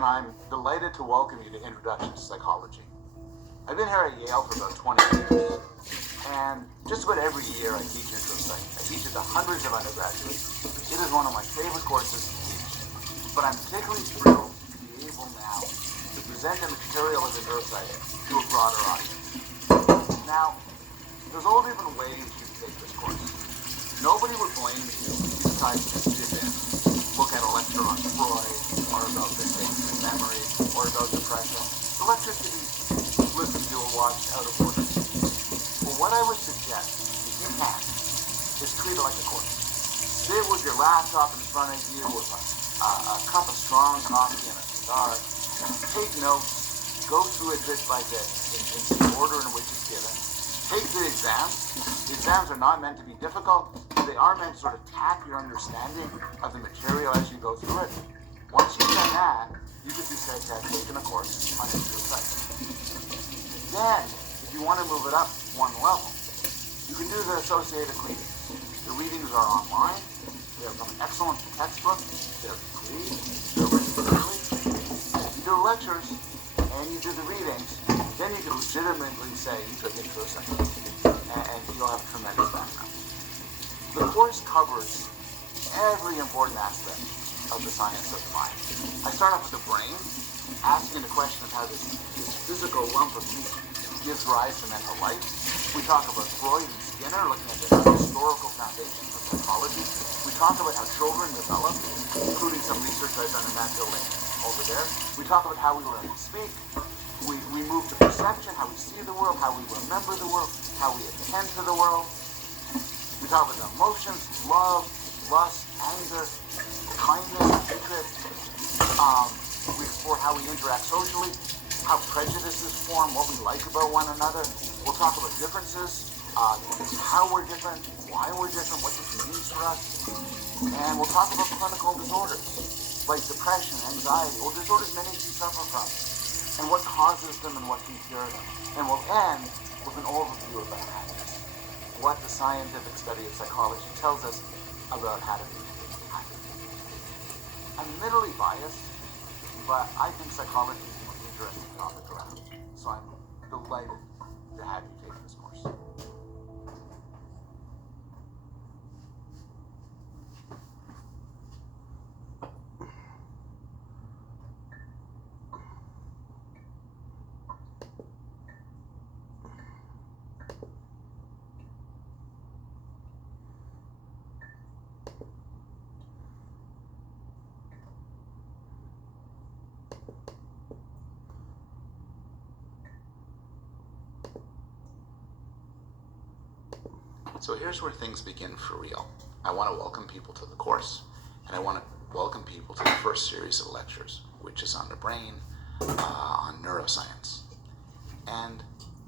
and I'm delighted to welcome you to Introduction to Psychology. I've been here at Yale for about 20 years, and just about every year I teach Intro Psych. I teach it to hundreds of undergraduates. It is one of my favorite courses to teach, but I'm particularly thrilled to be able now to present the material of Intro Psych to a broader audience. Now, there's all different ways you can take this course. Nobody would blame you if you decided to sit in, look at a lecture on Freud, or about the things in memory, or about depression. The lecture could be listened to or watched out of order. But what I would suggest, if you can, is treat it like a course. Sit with your laptop in front of you with a cup of strong coffee and a cigar. Take notes. Go through it bit by bit in the order in which it's given. Take the exams. The exams are not meant to be difficult. They are meant to sort of tap your understanding of the material as you go through it. Once you've done that, you could be said to have taken a course on Intro Psych. Then, if you want to move it up one level, you can do the associated readings. The readings are online. They're from an excellent textbook. They're free. They're written early. If you do lectures and you do the readings, then you can legitimately say you took Intro Psych, and you'll have a tremendous background. The course covers every important aspect of the science of the mind. I start off with the brain, asking the question of how this physical lump of meat gives rise to mental life. We talk about Freud and Skinner, looking at the historical foundation for psychology. We talk about how children develop, including some research I've done in that building over there. We talk about how we learn to speak. We move to perception, how we see the world, how we remember the world, how we attend to the world. We talk about the emotions, love, lust, anger, kindness, hatred. We explore how we interact socially, how prejudices form, what we like about one another. We'll talk about differences, how we're different, why we're different, what this means for us. And we'll talk about clinical disorders, like depression, anxiety, or disorders many of you suffer from, and what causes them and what can cure them. And we'll end with an overview about happiness, what the scientific study of psychology tells us about how to be happy. I'm admittedly biased, but I think psychology is the most interesting topic around. So I'm delighted to have you take this course. So here's where things begin for real. I want to welcome people to the course, and I want to welcome people to the first series of lectures, which is on the brain, on neuroscience. And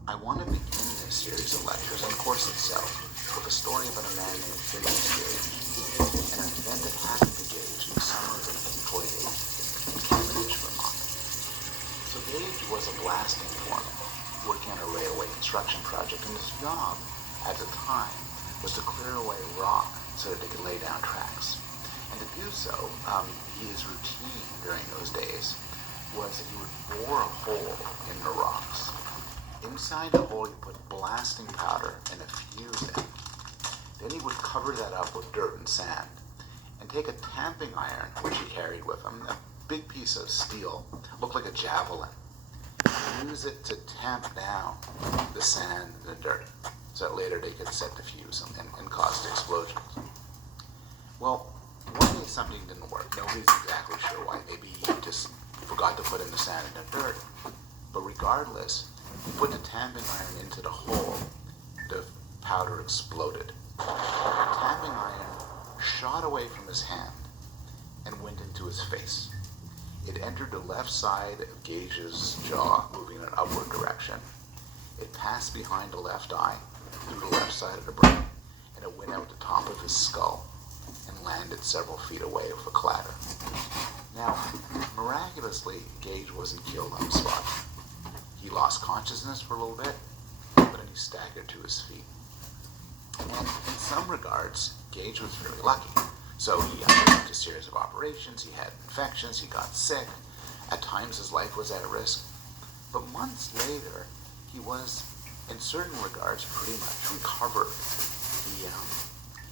I want to begin this series of lectures, and the course itself, with a story about a man named Phineas Gage, and an event that happened to Gage in the summer of 1848 in Cavendish, Vermont. So Gage was a blasting foreman working on a railway construction project, and his job at the time was to clear away rock so that they could lay down tracks. And to do so, his routine during those days was that he would bore a hole in the rocks. Inside the hole, he put blasting powder and a fuse in. Then he would cover that up with dirt and sand and take a tamping iron, which he carried with him, a big piece of steel, looked like a javelin, and use it to tamp down the sand and the dirt, so that later they could set the fuse and cause the explosions. Well, one day something didn't work. Nobody's exactly sure why. Maybe he just forgot to put in the sand and the dirt. But regardless, he put the tamping iron into the hole. The powder exploded. The tamping iron shot away from his hand and went into his face. It entered the left side of Gage's jaw, moving in an upward direction. It passed behind the left eye, through the left side of the brain, and it went out the top of his skull and landed several feet away with a clatter. Now, miraculously, Gage wasn't killed on the spot. He lost consciousness for a little bit, but then he staggered to his feet. And in some regards, Gage was very lucky. So he underwent a series of operations, he had infections, he got sick, At times his life was at risk, but months later, he was, in certain regards, pretty much recovered.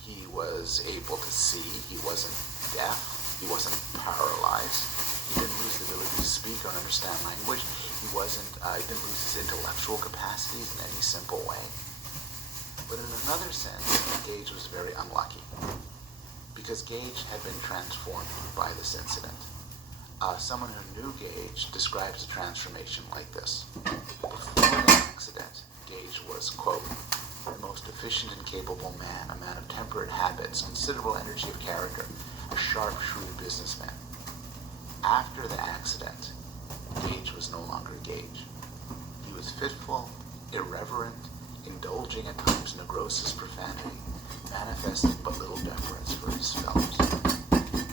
He was able to see, he wasn't deaf, he wasn't paralyzed, he didn't lose the ability to speak or understand language, he didn't lose his intellectual capacities in any simple way. But in another sense, Gage was very unlucky, because Gage had been transformed by this incident. Someone who knew Gage describes the transformation like this. Before the accident, Gage was, quote, the most efficient and capable man, a man of temperate habits, considerable energy of character, a sharp, shrewd businessman. After the accident, Gage was no longer Gage. He was fitful, irreverent, indulging at times in the grossest profanity, manifesting but little deference for his fellows.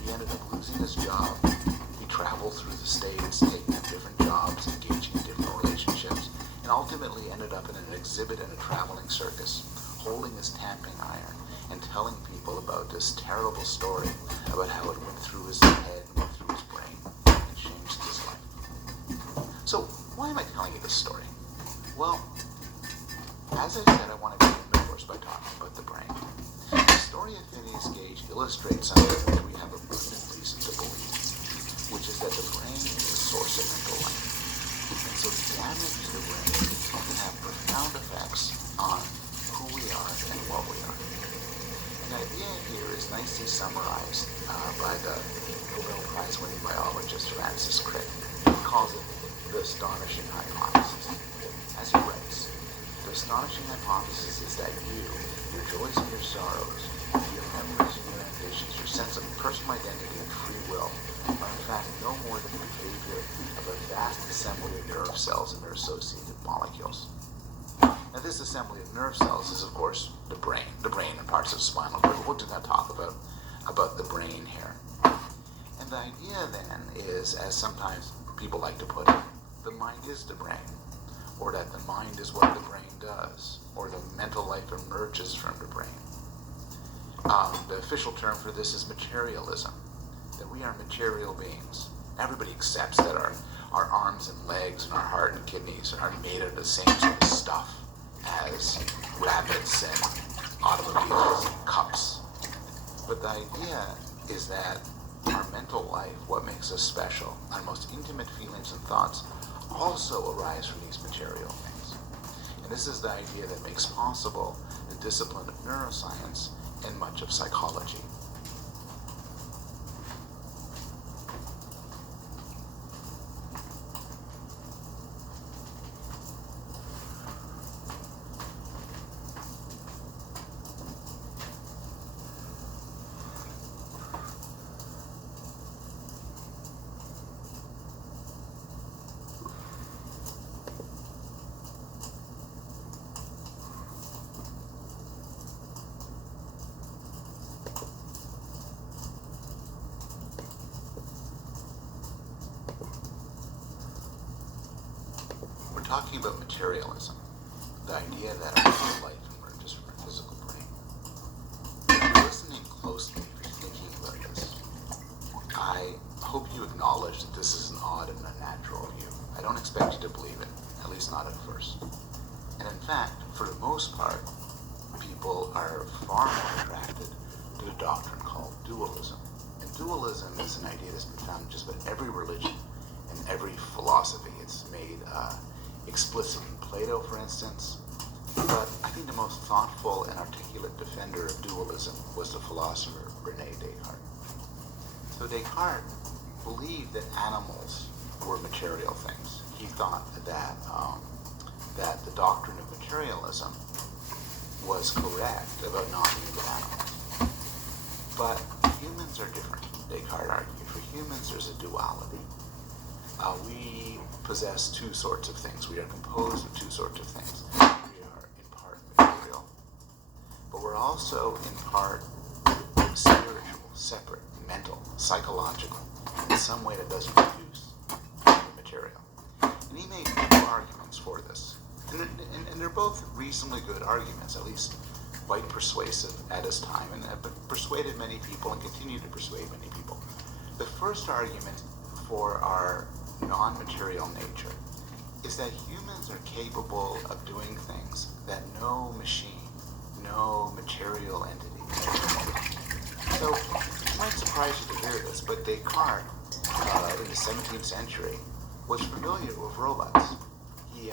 He ended up losing his job. He traveled through the States, taking up different jobs, engaging in different relationships, and ultimately ended up in an exhibit in a traveling circus, holding his tamping iron and telling people about this terrible story about how it went through his head, went through his brain, and changed his life. So, why am I telling you this story? Well, as I said, I want to begin, of course, by talking about the brain. The story of Phineas Gage illustrates something which we have abundant reason to believe, which is that the brain is the source of mental life. And so damage to the brain can have profound effects on who we are and what we are. And the idea here is nicely summarized by the Nobel Prize-winning biologist Francis Crick. He calls it the astonishing hypothesis. As he writes, the astonishing hypothesis is that you, your joys and your sorrows, your memories and your ambitions, your sense of personal identity and free will, are in fact no more than the behavior of a vast assembly of nerve cells and their associated molecules. Now, this assembly of nerve cells is, of course, the brain and parts of the spinal cord. We're going to talk about the brain here. And the idea then is, as sometimes people like to put it, the mind is the brain, or that the mind is what the brain does, or the mental life emerges from the brain. The official term for this is materialism, that we are material beings. Everybody accepts that our arms and legs and our heart and kidneys are made of the same sort of stuff as rabbits and automobiles and cups. But the idea is that our mental life, what makes us special, our most intimate feelings and thoughts, also arise from these material things. And this is the idea that makes possible the discipline of neuroscience and much of psychology. Talking about materialism, the idea that our mental life emerges from our physical brain. If you're listening closely, if you're thinking about this, I hope you acknowledge that this is an odd and unnatural view. I don't expect you to believe it, at least not at first. And in fact, for the most part, people are far more attracted to a doctrine called dualism. And dualism is an idea that's been found in just about every religion and every philosophy. It's made explicit in Plato, for instance, but I think the most thoughtful and articulate defender of dualism was the philosopher René Descartes. So Descartes believed that animals were material things. He thought that the doctrine of materialism was correct about not being animals. But humans are different, Descartes argued. For humans, there's a duality. We possess two sorts of things. We are composed of two sorts of things. We are in part material, but we're also in part spiritual, separate, mental, psychological, in some way that doesn't produce the material. And he made two arguments for this. And they're both reasonably good arguments, at least quite persuasive at his time, and have persuaded many people and continue to persuade many people. The first argument for our non-material nature is that humans are capable of doing things that no machine, no material entity can do. So it might surprise you to hear this, but Descartes, in the 17th century, was familiar with robots. He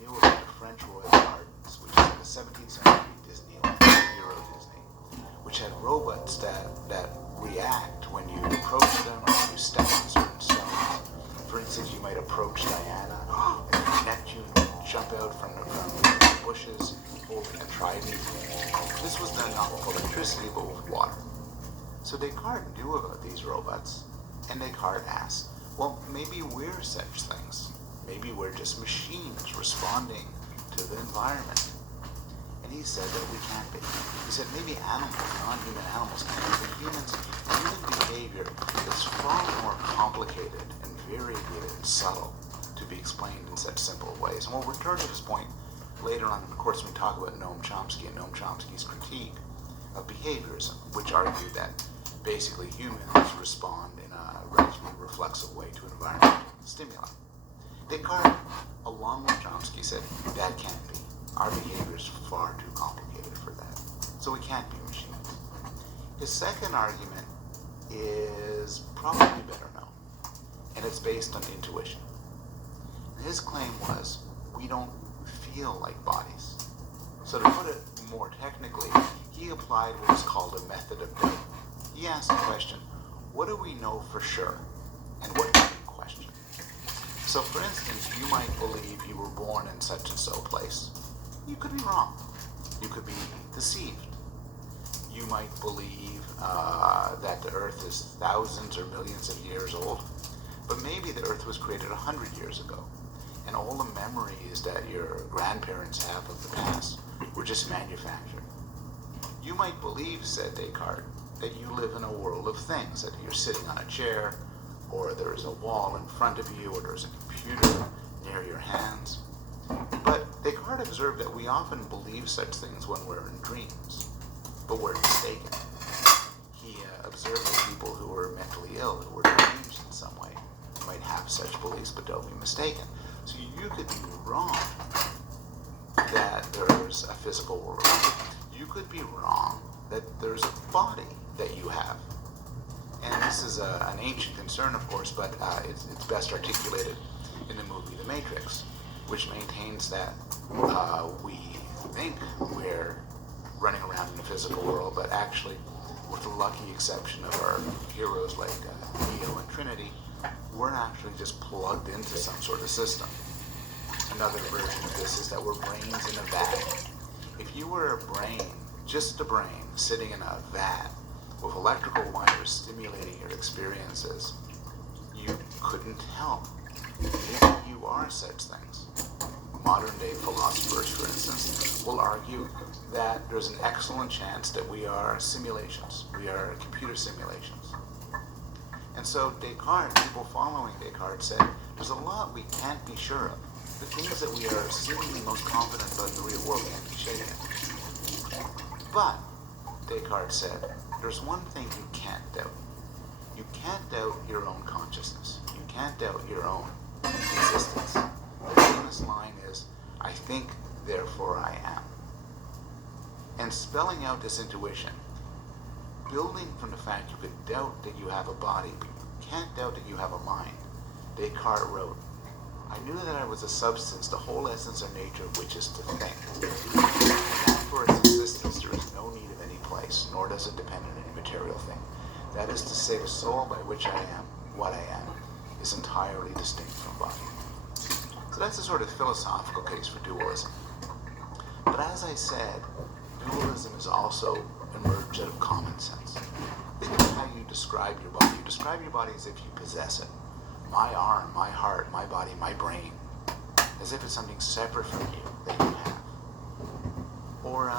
knew about the French Royal Gardens, which is in the 17th century Disneyland, Euro Disney, which had robots that react when you approach them or you step on certain stones. For instance, you might approach Diana and Neptune would jump out from the bushes holding a trident. This was done not with electricity but with water. So Descartes knew about these robots, and Descartes asked, well, maybe we're such things. Maybe we're just machines responding to the environment. And he said that we can't be. He said maybe animals, non-human animals can be, but human behavior is far more complicated and variegated and subtle to be explained in such simple ways. And we'll return to this point later on in the course when we talk about Noam Chomsky and Noam Chomsky's critique of behaviorism, which argued that basically humans respond in a relatively reflexive way to environmental stimuli. Descartes, along with Chomsky, said that can't be. Our behavior is far too complicated for that. So we can't be machines. His second argument is probably better known, and it's based on intuition. His claim was, we don't feel like bodies. So to put it more technically, he applied what is called a method of doubt. He asked the question, what do we know for sure, and what do we question? So for instance, you might believe you were born in such and so place. You could be wrong. You could be deceived. You might believe that the earth is thousands or millions of years old, but maybe the earth was created 100 years ago, and all the memories that your grandparents have of the past were just manufactured. You might believe, said Descartes, that you live in a world of things, that you're sitting on a chair, or there's a wall in front of you, or there's a computer near your hands. But Descartes observed that we often believe such things when we're in dreams, but we're mistaken. He observed that people who were mentally ill, who were deranged in some way, might have such beliefs, but don't be mistaken. So you could be wrong that there's a physical world. You could be wrong that there's a body that you have. And this is an ancient concern, of course, but it's best articulated in the movie The Matrix, which maintains that we think we're running around in a physical world, but actually, with the lucky exception of our heroes like Neo and Trinity, we're actually just plugged into some sort of system. Another version of this is that we're brains in a vat. If you were a brain, just a brain, sitting in a vat with electrical wires stimulating your experiences, you couldn't help. Maybe you are such things. Modern-day philosophers, for instance, will argue that there's an excellent chance that we are simulations. We are computer simulations. And so Descartes, people following Descartes, said there's a lot we can't be sure of. The things that we are seemingly most confident about in the real world can't be shaken. But, Descartes said, there's one thing you can't doubt. You can't doubt your own consciousness. You can't doubt your own existence. The famous line is, I think, therefore I am. And spelling out this intuition, building from the fact you could doubt that you have a body, but you can't doubt that you have a mind, Descartes wrote, I knew that I was a substance, the whole essence or nature of which is to think. And that for its existence there is no need of any place, nor does it depend on any material thing. That is to say, the soul by which I am, what I am, is entirely distinct from body. So that's a sort of philosophical case for dualism. But as I said, dualism is also emerged out of common sense. Think of how you describe your body. You describe your body as if you possess it. My arm, my heart, my body, my brain, as if it's something separate from you that you have. Or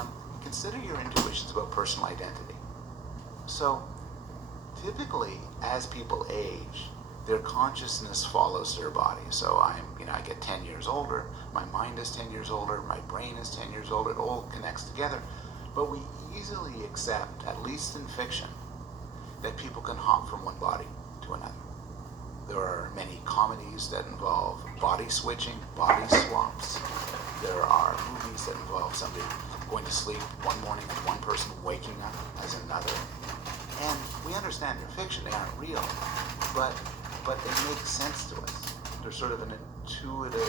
consider your intuitions about personal identity. So, typically, as people age, their consciousness follows their body. So I get 10 years older, my mind is 10 years older, my brain is 10 years older, it all connects together. But we easily accept, at least in fiction, that people can hop from one body to another. There are many comedies that involve body switching, body swaps. There are movies that involve somebody going to sleep one morning as one person, waking up as another. And we understand they're fiction, they aren't real, but they make sense to us. There's sort of an intuitive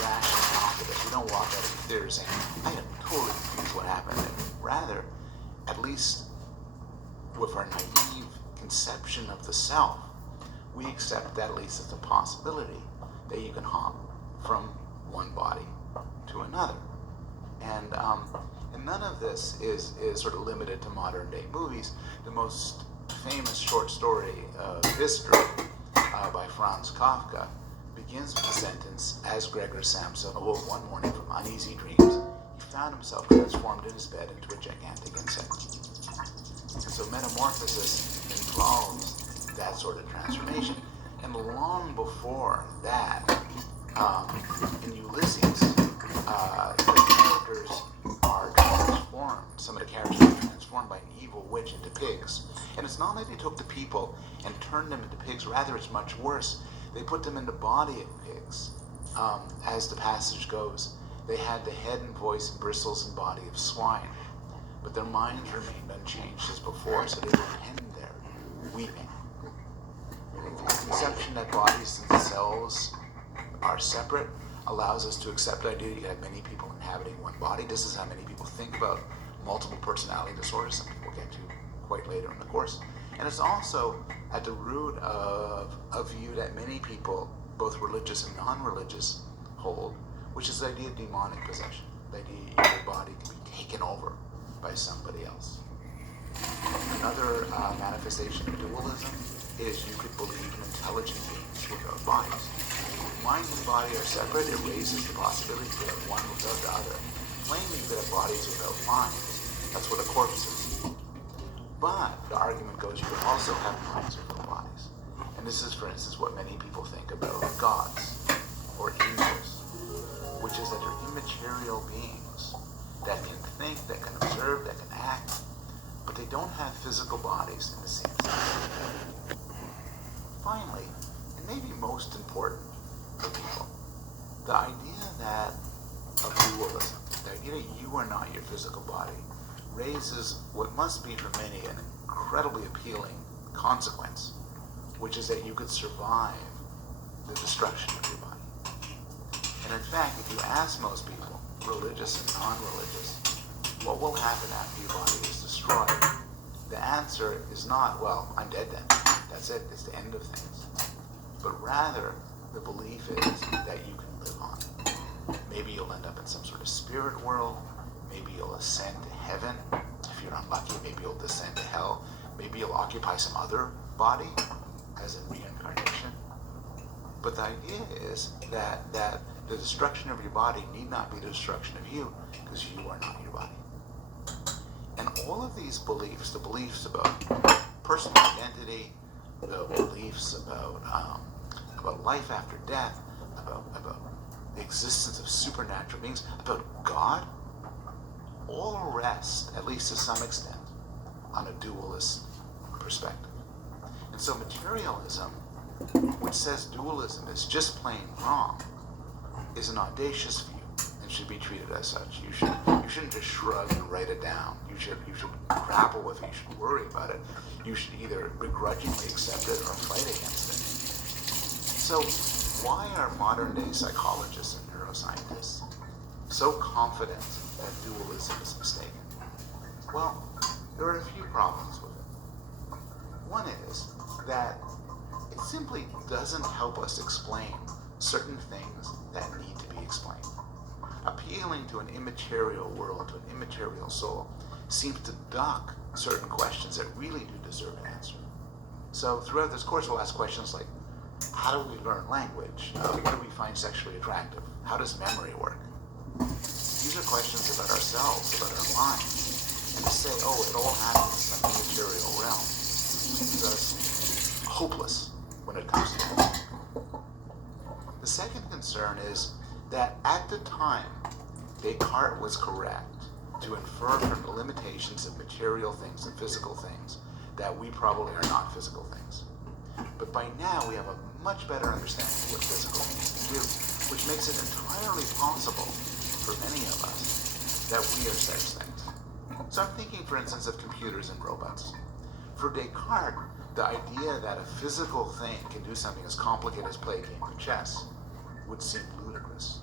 rationale to this. We don't walk out of the theater saying, I am totally confused what happened. Rather, at least with our naive conception of the self, we accept that at least as a possibility that you can hop from one body to another. And none of this is sort of limited to modern day movies. The most famous short story of history by Franz Kafka begins with the sentence, as Gregor Samsa awoke one morning from uneasy dreams, he found himself transformed in his bed into a gigantic insect. And so metamorphosis involves that sort of transformation. And long before that, in Ulysses, the characters are transformed. Some of the characters are transformed by an evil witch into pigs. And it's not like they took the people and turned them into pigs. Rather, it's much worse. They put them in the body of pigs. As the passage goes, they had the head and voice and bristles and body of swine. But their minds remained unchanged as before, so they were pinned there, weeping. The conception that bodies themselves are separate allows us to accept the idea that you have many people inhabiting one body. This is how many people think about multiple personality disorders, something we'll get to quite later in the course. And it's also at the root of a view that many people, both religious and non-religious, hold, which is the idea of demonic possession. The idea that your body can be taken over by somebody else. Another manifestation of dualism is you could believe in intelligent beings without bodies. Mind and body are separate, it raises the possibility to have one without the other. Claiming that a body is without minds, that's what a corpse is. But the argument goes, you could also have minds without bodies. And this is, for instance, what many people think about gods or angels, which is that they're immaterial beings that can think, that can observe, that can act, but they don't have physical bodies in the same sense. Finally, and maybe most important for people, the idea that of dualism, the idea that you are not your physical body, raises what must be for many an incredibly appealing consequence, which is that you could survive the destruction of your body. And in fact, if you ask most people, religious and non-religious, what will happen after your body is destroyed, the answer is not, well, I'm dead then. That's it. It's the end of things. But rather, the belief is that you can live on. Maybe you'll end up in some sort of spirit world. Maybe you'll ascend to heaven. If you're unlucky, maybe you'll descend to hell. Maybe you'll occupy some other body, as in reincarnation. But the idea is that the destruction of your body need not be the destruction of you, because you are not your body. And all of these beliefs, the beliefs about personal identity, the beliefs about life after death, about the existence of supernatural beings, about God, all rest, at least to some extent, on a dualist perspective. And so materialism, which says dualism is just plain wrong, is an audacious view and should be treated as such. You shouldn't just shrug and write it down. You should grapple with it. You should worry about it. You should either begrudgingly accept it or fight against it. So why are modern day psychologists and neuroscientists so confident that dualism is mistaken? Well, there are a few problems with it. One is that it simply doesn't help us explain certain things that need to be explained. Appealing to an immaterial world, to an immaterial soul, seems to duck certain questions that really do deserve an answer. So throughout this course, we'll ask questions like, how do we learn language? What do we find sexually attractive? How does memory work? These are questions about ourselves, about our minds. And to say, oh, it all happens in some immaterial realm, seems us hopeless when it comes to that. The second concern is that at the time, Descartes was correct to infer from the limitations of material things and physical things that we probably are not physical things. But by now we have a much better understanding of what physical means to do, which makes it entirely possible for many of us that we are such things. So I'm thinking, for instance, of computers and robots. For Descartes, the idea that a physical thing can do something as complicated as play a game of chess would seem ludicrous.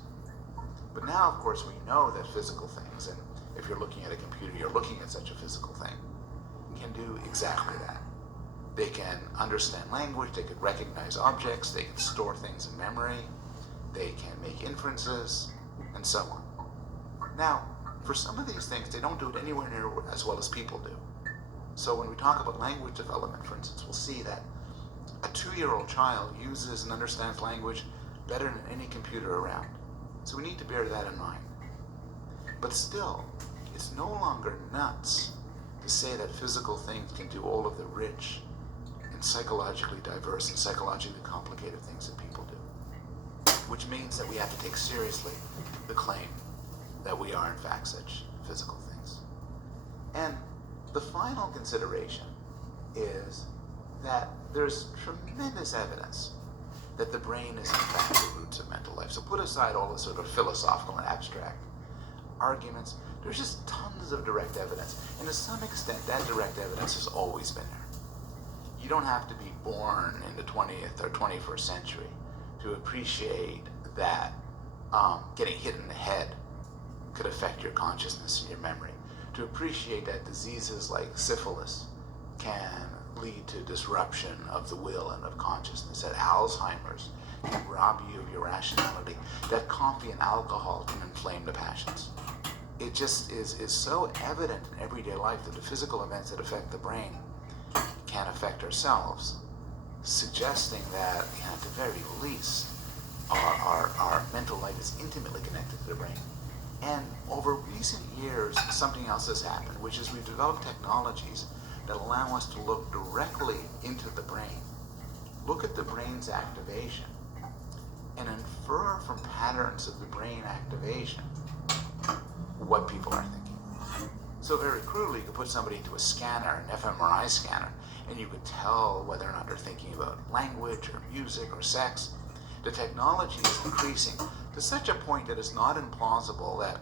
But now, of course, we know that physical things, and if you're looking at a computer, you're looking at such a physical thing, can do exactly that. They can understand language, they can recognize objects, they can store things in memory, they can make inferences, and so on. Now, for some of these things, they don't do it anywhere near as well as people do. So when we talk about language development, for instance, we'll see that a 2-year-old child uses and understands language better than any computer around. So we need to bear that in mind. But still, it's no longer nuts to say that physical things can do all of the rich and psychologically diverse and psychologically complicated things that people do. Which means that we have to take seriously the claim that we are in fact such physical things. And the final consideration is that there's tremendous evidence that the brain is in fact the roots of mental life. So put aside all the sort of philosophical and abstract arguments. There's just tons of direct evidence. And to some extent, that direct evidence has always been there. You don't have to be born in the 20th or 21st century to appreciate that getting hit in the head could affect your consciousness and your memory. To appreciate that diseases like syphilis can lead to disruption of the will and of consciousness, that Alzheimer's can rob you of your rationality, that coffee and alcohol can inflame the passions. It just is so evident in everyday life that the physical events that affect the brain can affect ourselves, suggesting that, at the very least, our mental life is intimately connected to the brain. And over recent years, something else has happened, which is we've developed technologies that allow us to look directly into the brain, look at the brain's activation, and infer from patterns of the brain activation what people are thinking. So very crudely, you could put somebody into a scanner, an fMRI scanner, and you could tell whether or not they're thinking about language or music or sex. The technology is increasing to such a point that it's not implausible that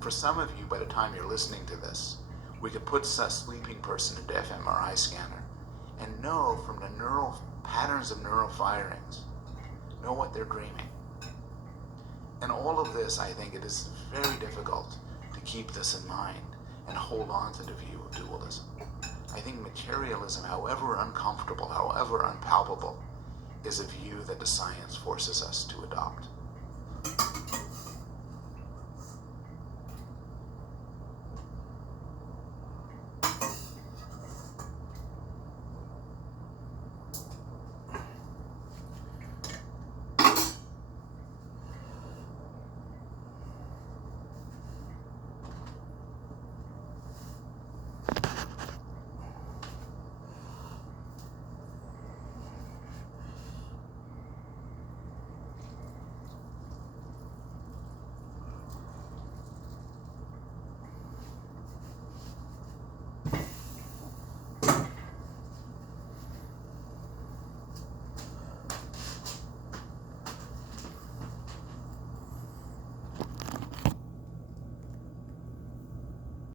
for some of you, by the time you're listening to this, we could put a sleeping person into fMRI scanner and know from the neural patterns of neural firings, know what they're dreaming. And all of this, I think it is very difficult to keep this in mind and hold on to the view of dualism. I think materialism, however uncomfortable, however unpalpable, is a view that the science forces us to adopt.